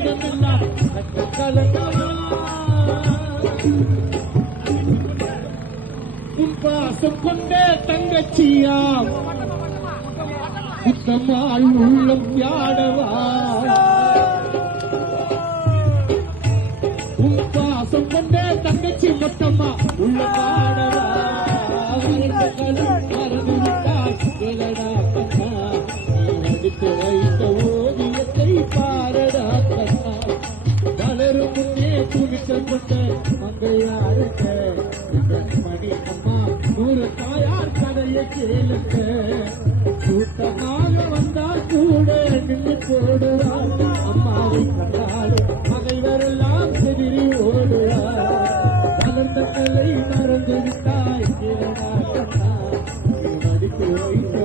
சொந்தமெல்லாம் உன் பாசம் கொண்ட தங்கச்சியா புத்தமாள் உள்ளம் யாடவா உன் பாசம் கொண்ட தங்கச்சி மொத்தமா உள்ள பாடவா மறந்து விட்டால் கேளடா கண்ணா நீ நடித்து வைத்த ஓவியத்தை பாரடா கண்ணா வளரும் முன்னே துணிச்சல் கொண்ட மங்கையாருக்க மணி அம்மா 100 தாயார் கதையை கேளுங்க கூட்டமாக வந்தால் கூட நின்று போடுவார் அம்மாவை கண்டாலும் பகைவரெல்லாம் செதிரி ஓடுவார் வளர்ந்த கலை மறந்து விட்டாய் கேளடா கண்ணா நடித்து வைத்த